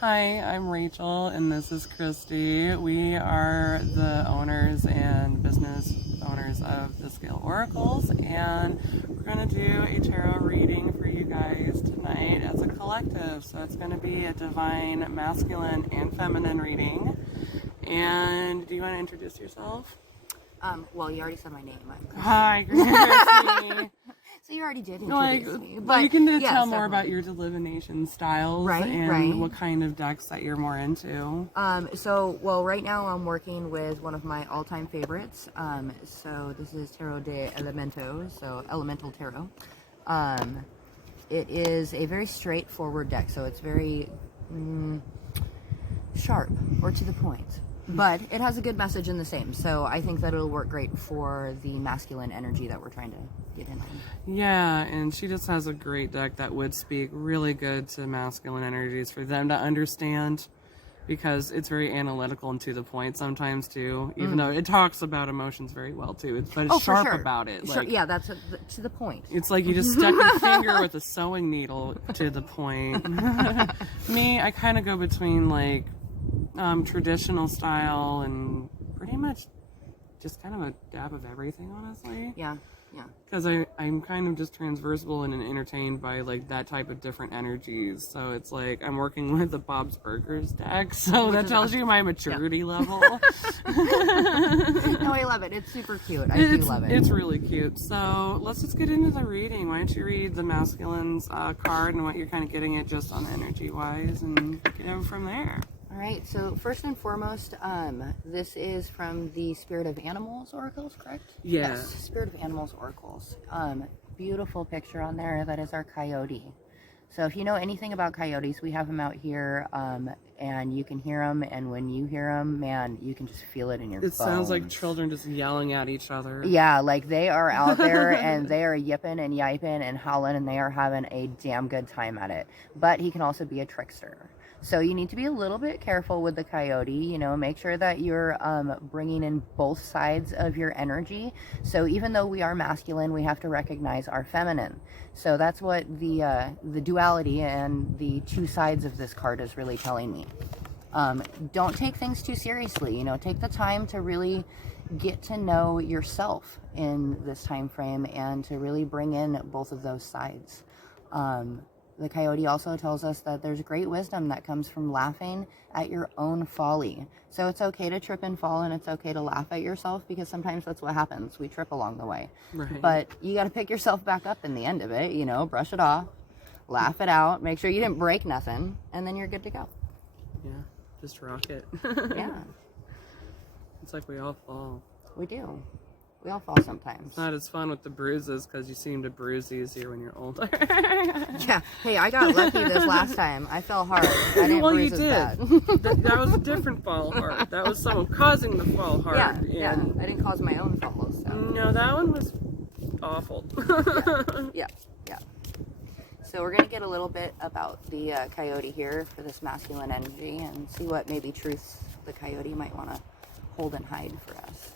Hi, I'm Rachel, and this is Kristie. We are the owners and business owners of the Scale Oracles, and we're going to do a tarot reading for you guys tonight as a collective. So it's going to be a divine masculine and feminine reading. And do you want to introduce yourself? Well, you already said my name. Hi, Kristie. So you already did introduce me. But you can tell yes, more about your divination styles and right. what kind of decks that you're more into. Well, right now I'm working with one of my all-time favorites. So this is Tarot de Elemento, so Elemental Tarot. It is a very straightforward deck, so it's very sharp or to the point. But it has a good message in the same, so I think that it'll work great for the masculine energy that we're trying to get in on. Yeah, and she just has a great deck that would speak really good to masculine energies for them to understand, because it's very analytical and to the point sometimes too, even though it talks about emotions very well too, but it's sharp about it. Sure, yeah, that's to the point. It's like you just stuck your finger with a sewing needle to the point. Me, I kind of go between like traditional style and pretty much just kind of a dab of everything, honestly. Yeah. Because I'm kind of just transversal and entertained by like that type of different energies. So it's like I'm working with the Bob's Burgers deck, so that tells you my maturity level. No, I love it. It's super cute. I do love it. It's really cute. So let's just get into the reading. Why don't you read the masculine's card and what you're kind of getting at just on energy wise, and get over from there. All right, so first and foremost, this is from the Spirit of Animals Oracles, correct? Yeah. Yes, Spirit of Animals Oracles. Beautiful picture on there. That is our coyote. So if you know anything about coyotes, we have them out here, and you can hear them, and when you hear them, man, you can just feel it in your bones. It sounds like children just yelling at each other. Yeah, like they are out there, and they are yipping and yiping and howling, and they are having a damn good time at it. But he can also be a trickster. So you need to be a little bit careful with the coyote, you know, make sure that you're bringing in both sides of your energy. So even though we are masculine, we have to recognize our feminine. So that's what the duality and the two sides of this card is really telling me. Don't take things too seriously, you know, take the time to really get to know yourself in this time frame and to really bring in both of those sides. The coyote also tells us that there's great wisdom that comes from laughing at your own folly. So it's okay to trip and fall, and it's okay to laugh at yourself, because sometimes that's what happens. We trip along the way. Right. But you got to pick yourself back up in the end of it, you know, brush it off, laugh it out, make sure you didn't break nothing, and then you're good to go. Yeah, just rock it. Yeah. It's like we all fall. We do. We all fall sometimes. It's not as fun with the bruises because you seem to bruise easier when you're older. Yeah. Hey, I got lucky this last time. I fell hard. I didn't bruise as bad. That was a different fall hard. That was someone causing the fall hard. Yeah. I didn't cause my own falls. So. No, that one was awful. Yeah. So we're going to get a little bit about the coyote here for this masculine energy and see what maybe truths the coyote might want to hold and hide for us.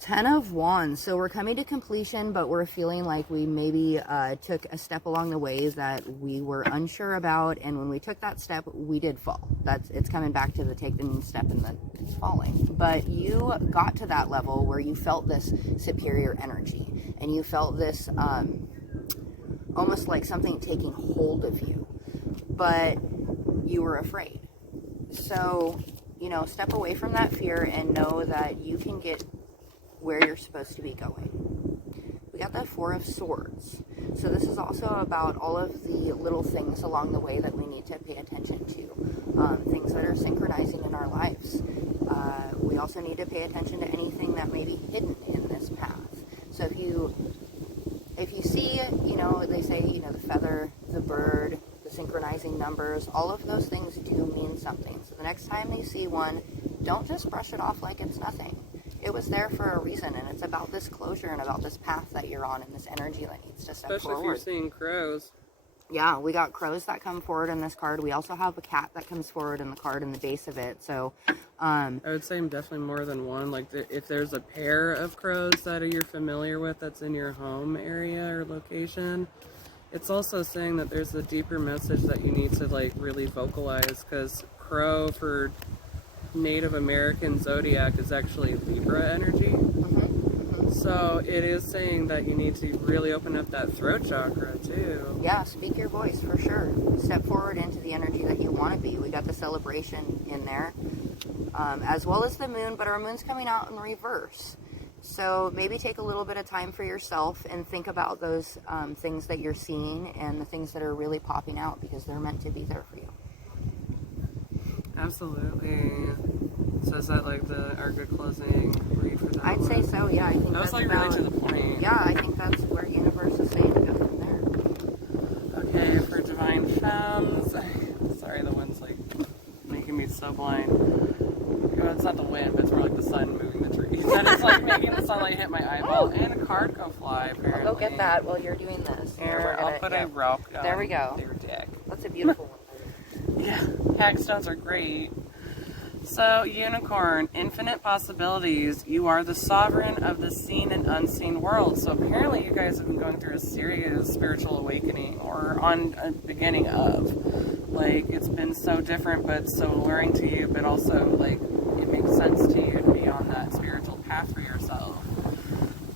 10 of Wands. So we're coming to completion, but we're feeling like we maybe took a step along the way that we were unsure about, and when we took that step, we did fall. It's coming back to the taking step and the falling. But you got to that level where you felt this superior energy, and you felt this almost like something taking hold of you, but you were afraid. So, you know, step away from that fear and know that you can get where you're supposed to be going. We got the Four of Swords. So this is also about all of the little things along the way that we need to pay attention to. Things that are synchronizing in our lives. We also need to pay attention to anything that may be hidden in this path. So if you see, you know, they say, you know, the feather, the bird, the synchronizing numbers, all of those things do mean something. So the next time you see one, don't just brush it off like it's nothing. It was there for a reason, and it's about this closure and about this path that you're on and this energy that needs to step forward. Especially if you're seeing crows. Yeah, we got crows that come forward in this card. We also have a cat that comes forward in the card in the base of it. So, I would say definitely more than one. Like if there's a pair of crows that you're familiar with that's in your home area or location, It's also saying that there's a deeper message that you need to like really vocalize, because Crow for Native American zodiac is actually Libra energy. So it is saying that you need to really open up that throat chakra too. Yeah, speak your voice for sure. Step forward into the energy that you want to be. We got the celebration in there, as well as the moon, but our moon's coming out in reverse. So maybe take a little bit of time for yourself and think about those things that you're seeing and the things that are really popping out, because they're meant to be there for you. Absolutely. So is that like our good closing read for that? I'd say so, yeah. I think that was that's like about, really to the point. Yeah, I think that's where universe is saying to go from there. Okay, for Divine Femmes. Sorry, the wind's like making me so blind. It's not the wind, but it's more like the sun moving the trees. And it's like making the sunlight hit my eyeball. And a card go fly, apparently. I'll go get that while you're doing this. Here, I'll put a rock on there we go. your dick. That's a beautiful one. Yeah, hagstones are great. So, Unicorn, infinite possibilities. You are the sovereign of the seen and unseen world. So apparently you guys have been going through a serious spiritual awakening, or on a beginning of. Like, it's been so different but so alluring to you, but also, like, it makes sense to you to be on that spiritual path for yourself.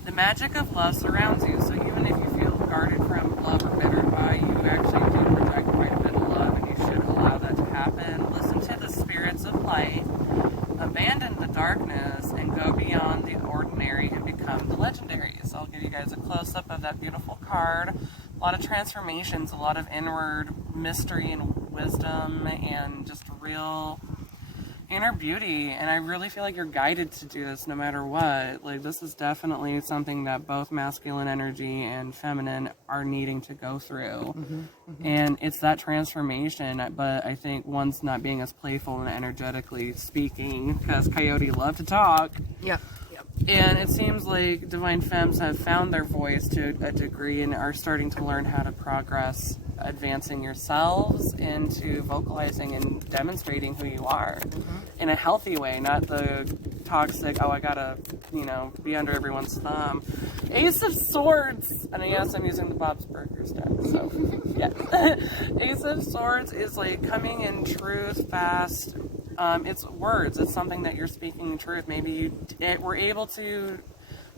The magic of love surrounds you. So even if you feel guarded from love or bittered by, you actually do protect quite a bit of love, and you should allow that to happen. Listen to the spirits of light, abandon the darkness, and go beyond the ordinary and become the legendary. So I'll give you guys a close-up of that beautiful card. A lot of transformations, a lot of inward mystery and wisdom, and just real inner beauty. And I really feel like you're guided to do this no matter what. Like, this is definitely something that both masculine energy and feminine are needing to go through. And it's that transformation, but I think one's not being as playful and energetically speaking, because Coyote love to talk. Yep. And it seems like Divine Femmes have found their voice to a degree and are starting to learn how to progress, advancing yourselves into vocalizing and demonstrating who you are in a healthy way, not the toxic, oh, I gotta, be under everyone's thumb. Ace of Swords, and yes, I'm using the Bob's Burgers deck, so, yeah. Ace of Swords is like coming in truth, fast. It's words. It's something that you're speaking truth. Maybe you were able to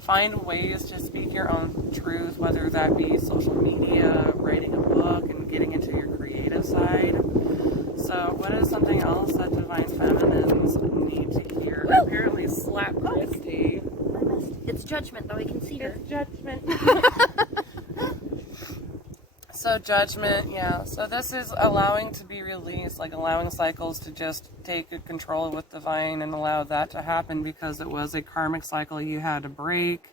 find ways to speak your own truth, whether that be social media, writing a book, and getting into your creative side. So what is something else that Divine Feminines need to hear? Woo! Apparently slap Kristie. It's judgment, though. I can see her. It's judgment. So judgment, yeah. So this is allowing to be released, like allowing cycles to just take control with divine and allow that to happen, because it was a karmic cycle you had to break.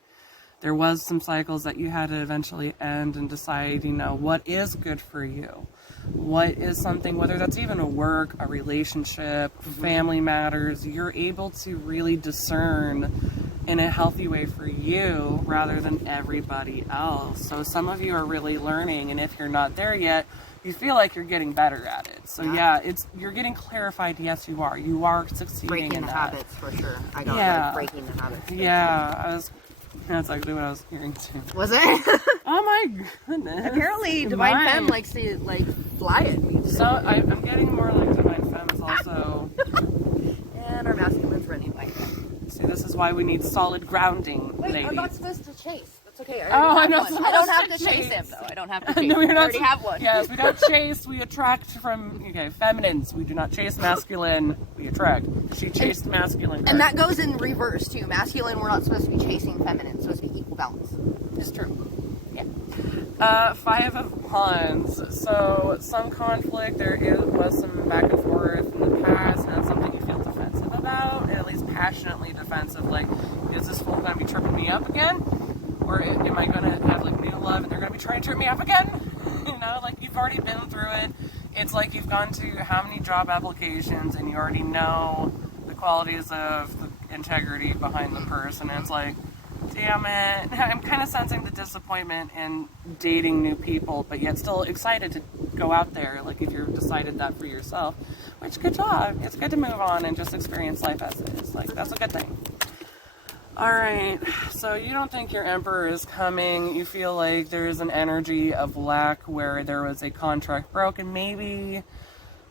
There was some cycles that you had to eventually end and decide, what is good for you. What is something, whether that's even a work, a relationship, family matters, you're able to really discern in a healthy way for you rather than everybody else. So some of you are really learning, and if you're not there yet, you feel like you're getting better at it. So you're getting clarified. Yes, you are. You are succeeding breaking in the that. habits for sure. I got breaking the habits. Yeah, that's actually what I was hearing too. Was it? Oh my goodness. Apparently, Divine Femme likes to fly at me. So I'm getting more like Divine Femme is also. And our masculine's running like that. See, this is why we need solid grounding, Wait, ladies. I'm not supposed to chase. That's okay. I'm not I don't have supposed to to chase chase. him, though. I don't have to chase No, him. we're I not already have one. Yes, we don't chase. We attract from feminines. We do not chase masculine. We attract. She chased masculine. And that goes in reverse too. Masculine, we're not supposed to be chasing feminine. It's supposed to be equal balance. It's true. Yeah. 5 of Wands. So some conflict. Was some back and forth in the past, and it's something you feel defensive about, and at least passionately defensive. Like, is this fool gonna be tripping me up again, or am I gonna have new love and they're gonna be trying to trip me up again? You've already been through it. It's like you've gone to how many job applications, and you already know the qualities of the integrity behind the person. And it's like, damn it. I'm kind of sensing the disappointment in dating new people, but yet still excited to go out there, if you've decided that for yourself. Which, good job. It's good to move on and just experience life as it is. That's a good thing. All right, so you don't think your emperor is coming. You feel like there's an energy of lack where there was a contract broken. Maybe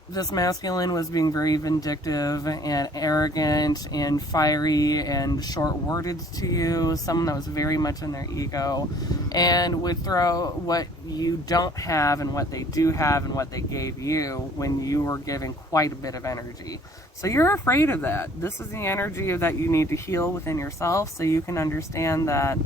this masculine was being very vindictive and arrogant and fiery and short-worded to you, someone that was very much in their ego, and would throw what you don't have and what they do have and what they gave you when you were giving quite a bit of energy. So you're afraid of that. This is the energy that you need to heal within yourself so you can understand that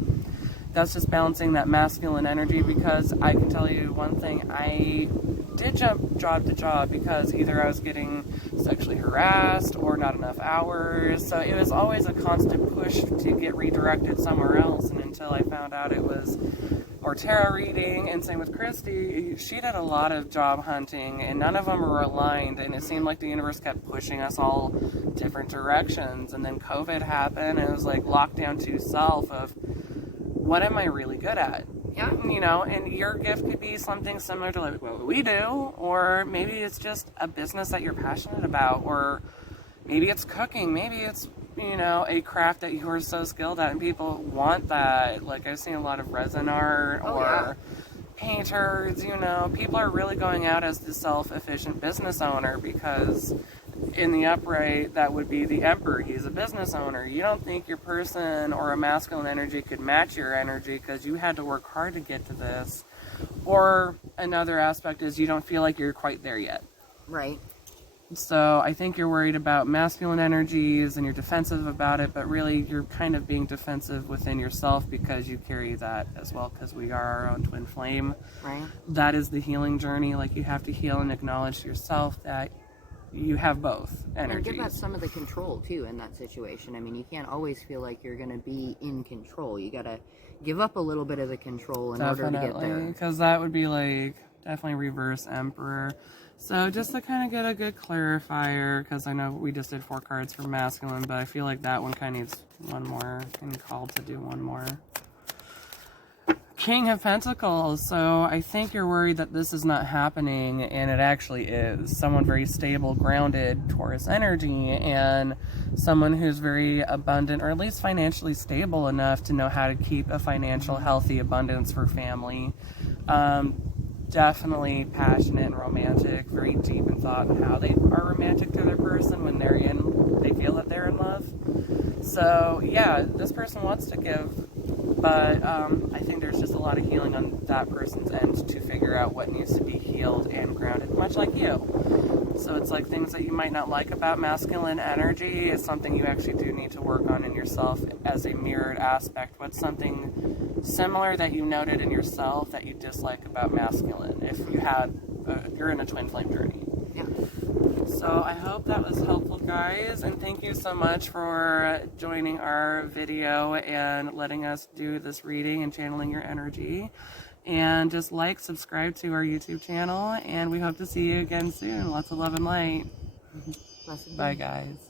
that's just balancing that masculine energy, because I can tell you one thing, I did jump job to job because either I was getting sexually harassed or not enough hours, so it was always a constant push to get redirected somewhere else, and until I found out it was or tarot reading, and same with Kristie, she did a lot of job hunting and none of them were aligned, and it seemed like the universe kept pushing us all different directions, and then COVID happened and it was like lockdown to self of what am I really good at? Yeah. You know, and your gift could be something similar to like what we do, or maybe it's just a business that you're passionate about, or maybe it's cooking, maybe it's, you know, a craft that you're so skilled at and people want that. Like I've seen a lot of resin art or painters, you know, people are really going out as the self-efficient business owner, because in the upright, that would be the emperor. He's a business owner. You don't think your person or a masculine energy could match your energy because you had to work hard to get to this. Or another aspect is you don't feel like you're quite there yet. Right. So I think you're worried about masculine energies and you're defensive about it, but really you're kind of being defensive within yourself because you carry that as well, because we are our own twin flame. Right. That is the healing journey. Like you have to heal and acknowledge to yourself that you have both energies. And give up some of the control too in that situation. I mean, you can't always feel like you're going to be in control. You got to give up a little bit of the control in order to get there. Because that would be like definitely reverse emperor. So just to kind of get a good clarifier, because I know we just did 4 cards for masculine, but I feel like that one kind of needs one more and called to do one more. King of Pentacles. So I think you're worried that this is not happening, and it actually is. Someone very stable, grounded Taurus energy, and someone who's very abundant, or at least financially stable enough to know how to keep a financial healthy abundance for family. Definitely passionate and romantic, very deep in thought and how they are romantic to their person when they feel that they're in love. So yeah, this person wants to give, but I think there's just a lot of healing on that person's end to figure out what needs to be healed and grounded, much like you. So it's like things that you might not like about masculine energy is something you actually do need to work on in yourself as a mirrored aspect. What's something similar that you noted in yourself that you dislike about masculine if you're in a twin flame journey? Yeah. So I hope that was helpful, guys, and thank you so much for joining our video and letting us do this reading and channeling your energy. And just like, subscribe to our YouTube channel, and we hope to see you again soon. Lots of love and light. Blessed Bye, guys.